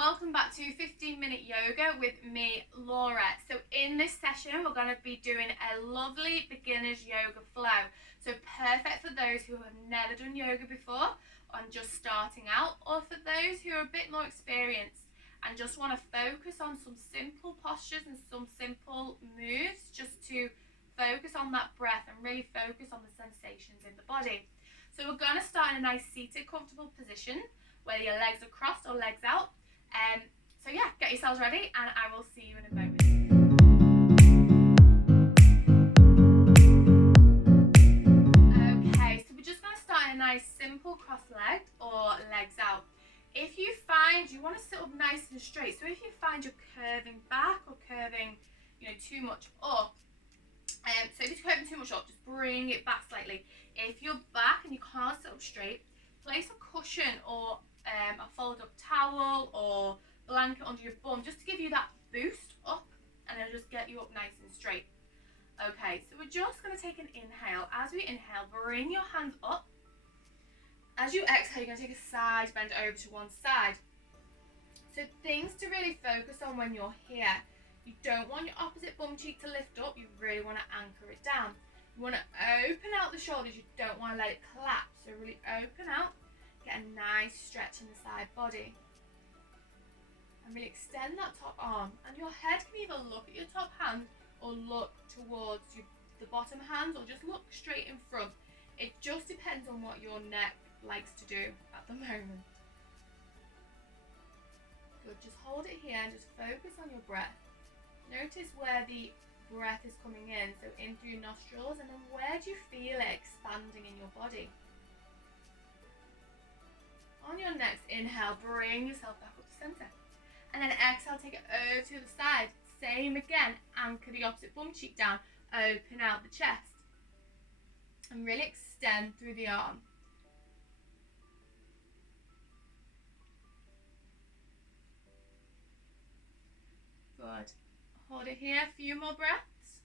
welcome back to 15-minute yoga with me, Laura. So in this session, we're going to be doing a lovely beginner's yoga flow. So perfect for those who have never done yoga before and just starting out, or for those who are a bit more experienced and just want to focus on some simple postures and some simple moves, just to focus on that breath and really focus on the sensations in the body. So we're going to start in a nice seated, comfortable position, whether your legs are crossed or legs out. So yeah, get yourselves ready and I will see you in a moment. Okay, so we're just going to start in a nice simple cross-legged or legs out. If you find you want to sit up nice and straight, so if you find you're curving back or curving, too much up, so if you're curving too much up, just bring it back slightly. If you're back and you can't sit up straight, place a cushion or a folded up towel or blanket under your bum just to give you that boost up, and it'll just get you up nice and straight. Okay, so we're just going to take an inhale. As we inhale, bring your hands up. As you exhale, you're going to take a side bend over to one side. So things to really focus on when you're here: you don't want your opposite bum cheek to lift up, you really want to anchor it down. You want to open out the shoulders, you don't want to let it collapse. So really open out, get a nice stretch in the side body. And really extend that top arm. And your head can either look at your top hand or look towards the bottom hand, or just look straight in front. It just depends on what your neck likes to do at the moment. Good, just hold it here and just focus on your breath. Notice where the breath is coming in, so in through your nostrils, and then where do you feel it expanding in your body? On your next inhale, bring yourself back up to center. And then exhale, take it over to the side. Same again, anchor the opposite bum cheek down, open out the chest. And really extend through the arm. Good. Hold it here, a few more breaths.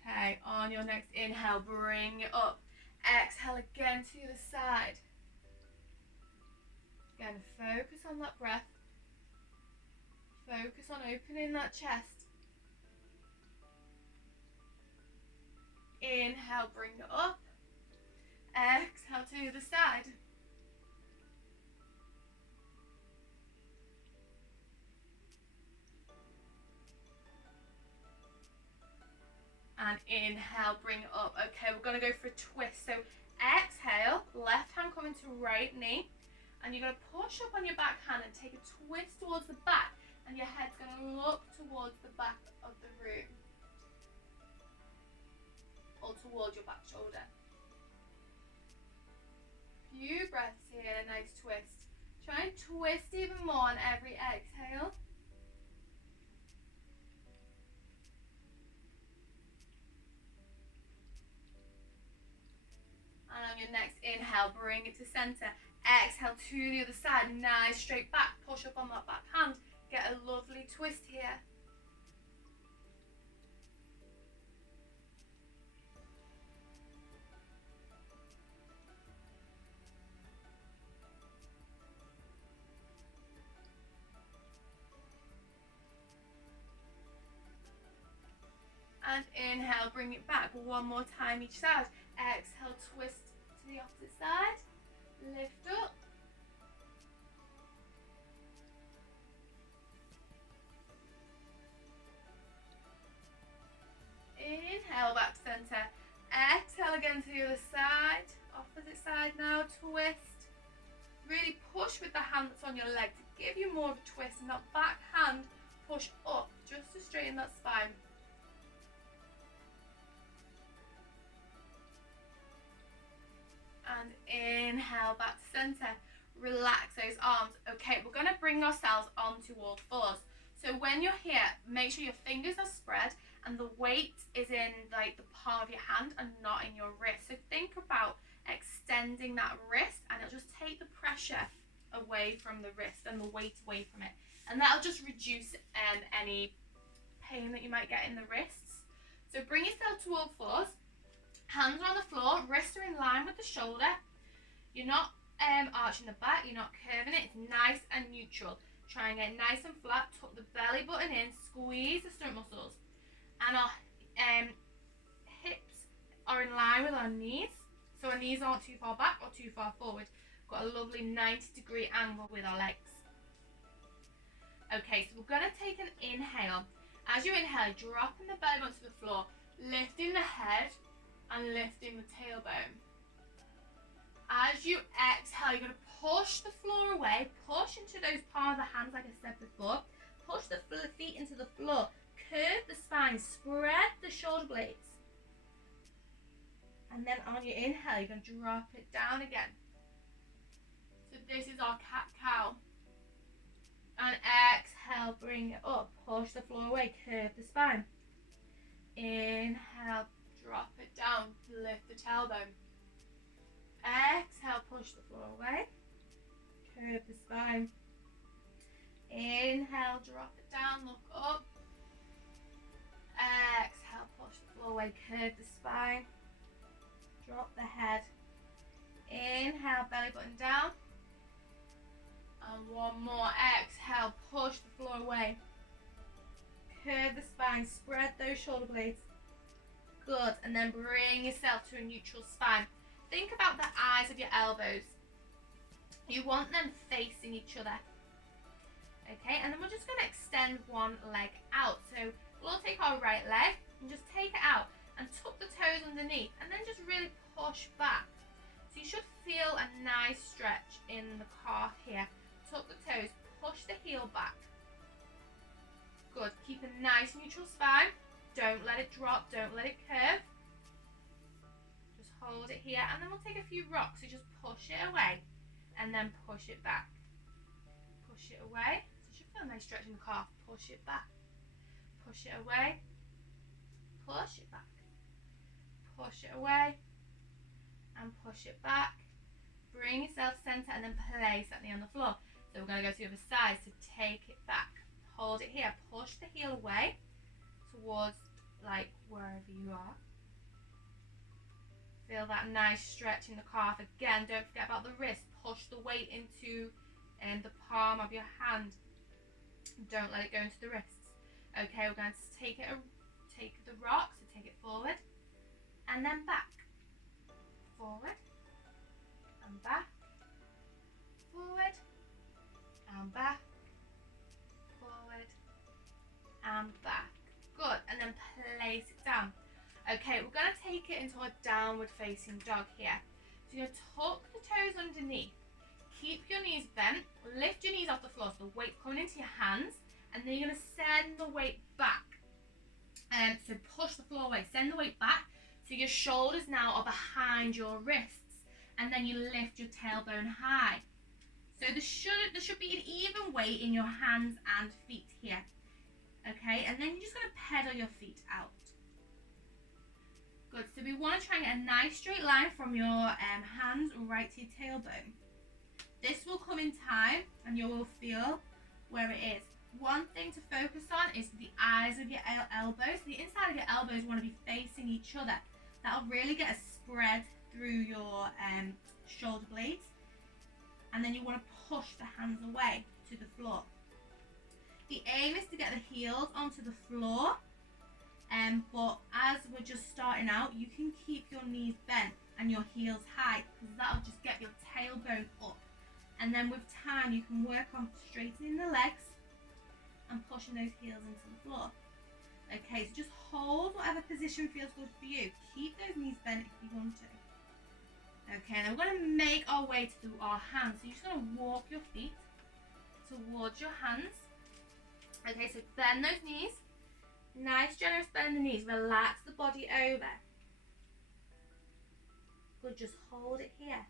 Okay, on your next inhale, bring it up. Exhale again to the side. Again, focus on that breath. Focus on opening that chest. Inhale, bring it up. Exhale to the side. And inhale, bring it up. Okay, we're going to go for a twist. So exhale, left hand coming to right knee. And you're going to push up on your back hand and take a twist towards the back. And your head's going to look towards the back of the room. Or towards your back shoulder. Few breaths here, a nice twist. Try and twist even more on every exhale. And on your next inhale, bring it to center. Exhale to the other side, nice straight back. Push up on that back hand. Get a lovely twist here. And inhale, bring it back. One more time each side. Exhale, twist to the opposite side. Lift up. Inhale, back to center. Exhale again to the other side. Opposite side now, twist. Really push with the hand that's on your leg to give you more of a twist, and that back hand push up just to straighten that spine. And inhale, back to center. Relax those arms. Okay, we're going to bring ourselves onto all fours. So when you're here, make sure your fingers are spread and the weight is in like the palm of your hand and not in your wrist. So think about extending that wrist, and it'll just take the pressure away from the wrist and the weight away from it. And that'll just reduce any pain that you might get in the wrists. So bring yourself to all fours. Hands are on the floor, wrists are in line with the shoulder. You're not arching the back, you're not curving it. It's nice and neutral. Try and get nice and flat. Tuck the belly button in, squeeze the stomach muscles, and our hips are in line with our knees, so our knees aren't too far back or too far forward. Got a lovely 90-degree angle with our legs. Okay, so we're going to take an inhale. As you inhale, dropping the belly button to the floor, lifting the head and lifting the tailbone. As you exhale, you're going to push the floor away, push into those palms of the hands like I said before, push the feet into the floor, curve the spine, spread the shoulder blades. And then on your inhale, you're going to drop it down again. So this is our cat-cow. And exhale, bring it up, push the floor away, curve the spine. Inhale, drop it down, lift the tailbone. Exhale, push the floor away, curve the spine. Inhale, drop it down, look up. Exhale, push the floor away, curve the spine. Drop the head. Inhale, belly button down. And one more. Exhale, push the floor away. Curve the spine, spread those shoulder blades. Good, and then bring yourself to a neutral spine. Think about the eyes of your elbows. You want them facing each other. Okay, and then we're just going to extend one leg out. So we'll take our right leg and just take it out and tuck the toes underneath and then just really push back. So you should feel a nice stretch in the calf here. Tuck the toes, push the heel back. Good, keep a nice neutral spine. Don't let it drop, don't let it curve. Just hold it here and then we'll take a few rocks. So just push it away and then push it back. Push it away. So you should feel a nice stretch in the calf. Push it back. Push it away. Push it back. Push it away and push it back. Bring yourself center and then place that knee on the floor. So we're going to go to the other side. So take it back. Hold it here. Push the heel away towards like wherever you are. Feel that nice stretch in the calf. Again, don't forget about the wrist. Push the weight into the palm of your hand. Don't let it go into the wrists. Okay, we're going to take the rock, so take it forward and then back. Forward and back. Forward and back. Forward and back. Good, and then place it down. Okay, we're going to take it into a downward facing dog here. So you're going to tuck the toes underneath. Keep your knees bent. Lift your knees off the floor so the weight's coming into your hands. And then you're going to send the weight back. So push the floor away. Send the weight back. So your shoulders now are behind your wrists. And then you lift your tailbone high. So there should be an even weight in your hands and feet here. Okay, and then you're just going to pedal your feet out. Good, so we want to try and get a nice straight line from your hands right to your tailbone. This will come in time and you will feel where it is. One thing to focus on is the eyes of your elbows. The inside of your elbows want to be facing each other. That'll really get a spread through your shoulder blades. And then you want to push the hands away to the floor. The aim is to get the heels onto the floor. But as we're just starting out, you can keep your knees bent and your heels high because that'll just get your tailbone up. And then with time, you can work on straightening the legs and pushing those heels into the floor. Okay, so just hold whatever position feels good for you. Keep those knees bent if you want to. Okay, and then we're going to make our way to our hands. So you're just going to walk your feet towards your hands. Okay, so bend those knees. Nice generous bend in the knees. Relax the body over. Good, just hold it here.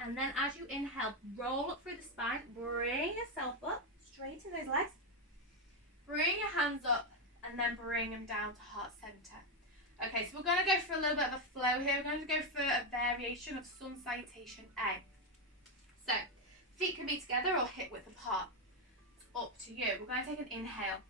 And then as you inhale, roll up through the spine. Bring yourself up. Straighten those legs. Bring your hands up and then bring them down to heart center. Okay, so we're going to go for a little bit of a flow here. We're going to go for a variation of sun salutation A. So, feet can be together or hip width apart. It's up to you. We're going to take an inhale.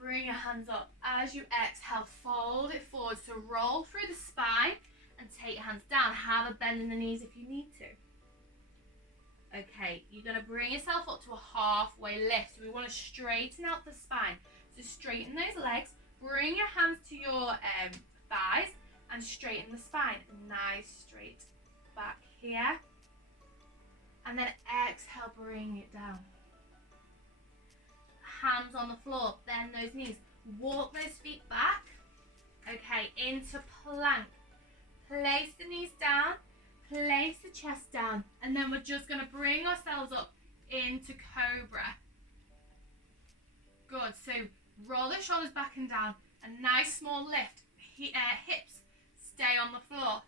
Bring your hands up. As you exhale, fold it forward. So roll through the spine and take your hands down. Have a bend in the knees if you need to. Okay, you're going to bring yourself up to a halfway lift. So we want to straighten out the spine. So straighten those legs, bring your hands to your thighs and straighten the spine. Nice straight back here. And then exhale, bring it down. Hands on the floor, bend those knees. Walk those feet back. Okay, into plank. Place the knees down, place the chest down, and then we're just going to bring ourselves up into cobra. Good, so roll the shoulders back and down. A nice small lift. Hips stay on the floor.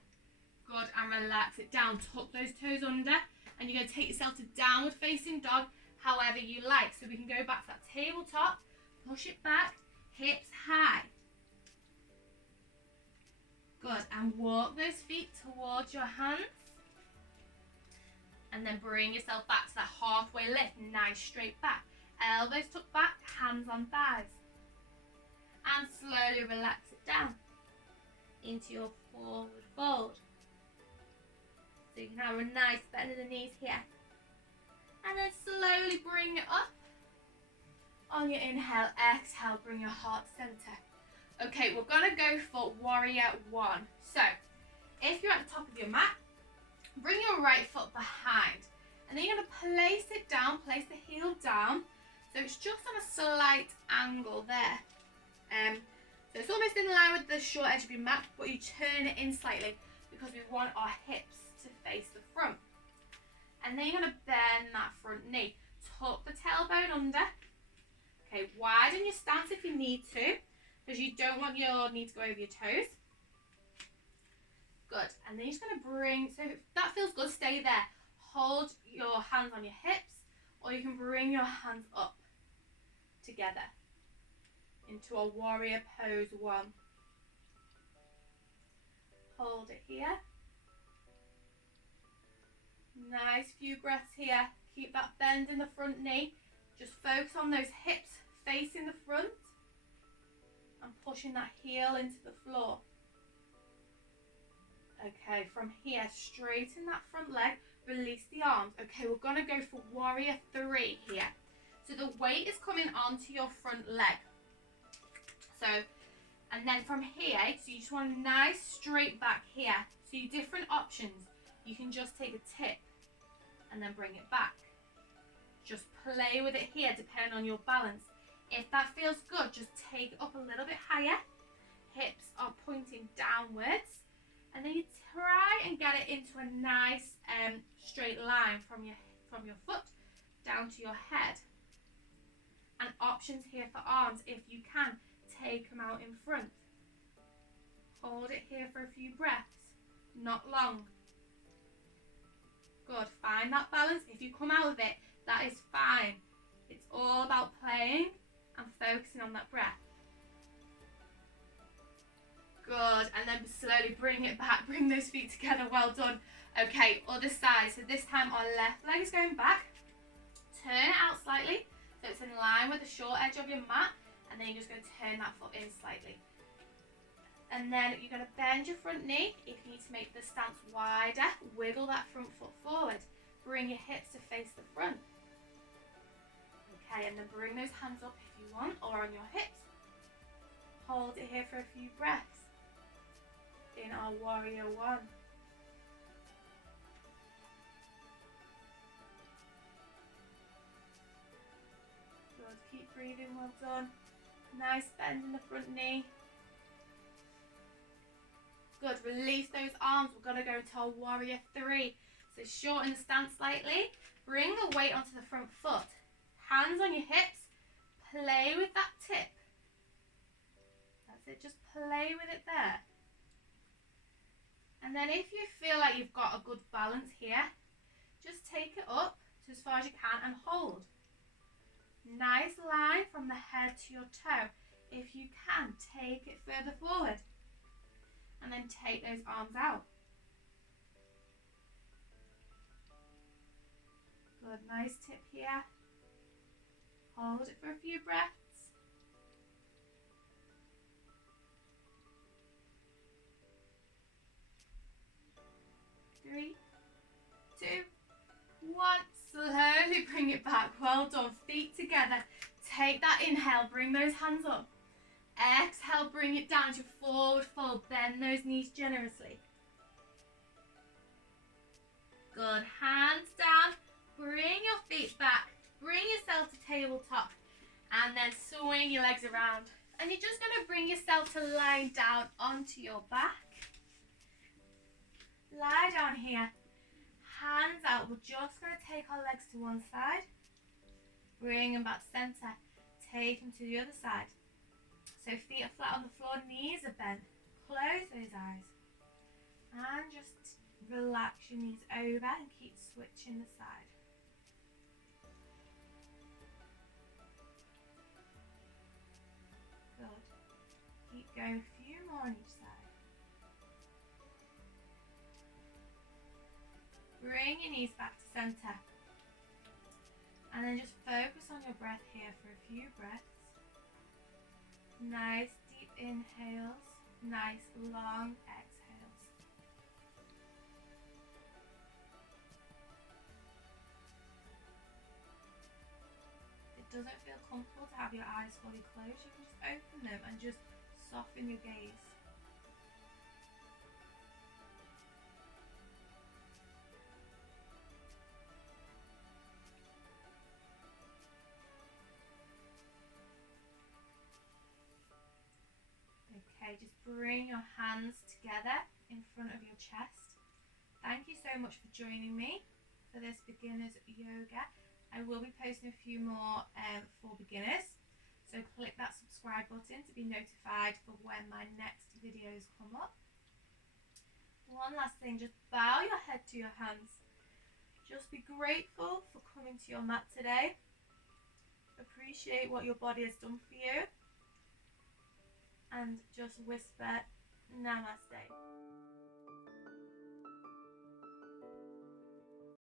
Good, and relax it down. Tuck those toes under, and you're going to take yourself to downward facing dog however you like. So we can go back to that tabletop, push it back, hips high. Good, and walk those feet towards your hands. And then bring yourself back to that halfway lift, nice straight back. Elbows tucked back, hands on thighs. And slowly relax it down into your forward fold. So you can have a nice bend in the knees here. And then slowly bring it up. On your inhale, exhale, bring your heart center. Okay, we're going to go for warrior one. So, if you're at the top of your mat, bring your right foot behind. And then you're going to place it down, place the heel down. So it's just on a slight angle there. So it's almost in line with the short edge of your mat, but you turn it in slightly because we want our hips to face the front. And then you're going to bend that front knee. Tuck the tailbone under. Okay, widen your stance if you need to, because you don't want your knee to go over your toes. Good, and then you're just going to bring, so if that feels good, stay there. Hold your hands on your hips, or you can bring your hands up together into a warrior pose one. Hold it here. Nice few breaths here. Keep that bend in the front knee. Just focus on those hips facing the front and pushing that heel into the floor. Okay, from here, straighten that front leg, release the arms. Okay, we're going to go for warrior three here. So the weight is coming onto your front leg. So, and then from here, so you just want a nice straight back here. So your different options, you can just take a tip and then bring it back. Just play with it here, depending on your balance. If that feels good, just take it up a little bit higher. Hips are pointing downwards. And then you try and get it into a nice straight line from your foot down to your head. And options here for arms, if you can, take them out in front. Hold it here for a few breaths, not long. Good, find that balance. If you come out of it, that is fine. It's all about playing and focusing on that breath. Good, and then slowly bring it back, bring those feet together, well done. Okay, other side, so this time our left leg is going back. Turn it out slightly, so it's in line with the short edge of your mat, and then you're just going to turn that foot in slightly. And then you're going to bend your front knee. If you need to make the stance wider, wiggle that front foot forward. Bring your hips to face the front. Okay, and then bring those hands up if you want, or on your hips. Hold it here for a few breaths in our warrior one. Good, keep breathing, well done. Nice bend in the front knee. Good, release those arms. We're going to go to our warrior three. So shorten the stance slightly. Bring the weight onto the front foot. Hands on your hips. Play with that tip. That's it, just play with it there. And then if you feel like you've got a good balance here, just take it up to as far as you can and hold. Nice line from the head to your toe. If you can, take it further forward. And then take those arms out. Good, nice tip here. Hold it for a few breaths. 3, 2, 1. Slowly bring it back. Well done. Feet together. Take that inhale. Bring those hands up. Exhale. Bring it down to forward fold. Bend those knees generously. Good. Hands down. Bring your feet back. Bring yourself to tabletop. And then swing your legs around. And you're just going to bring yourself to lie down onto your back. Lie down here. Hands out. We're just going to take our legs to one side. Bring them back center. Take them to the other side. So feet are flat on the floor, knees are bent. Close those eyes. And just relax your knees over and keep switching the side. Good. Keep going, a few more on each side. Bring your knees back to center. And then just focus on your breath here for a few breaths. Nice deep inhales, nice long exhales. If it doesn't feel comfortable to have your eyes fully closed, you can just open them and just soften your gaze. Okay, just bring your hands together in front of your chest. Thank you so much for joining me for this beginner's yoga. I will be posting a few more for beginners, so click that subscribe button to be notified for when my next videos come up. One last thing, just bow your head to your hands. Just be grateful for coming to your mat today. Appreciate what your body has done for you. And just whisper, Namaste.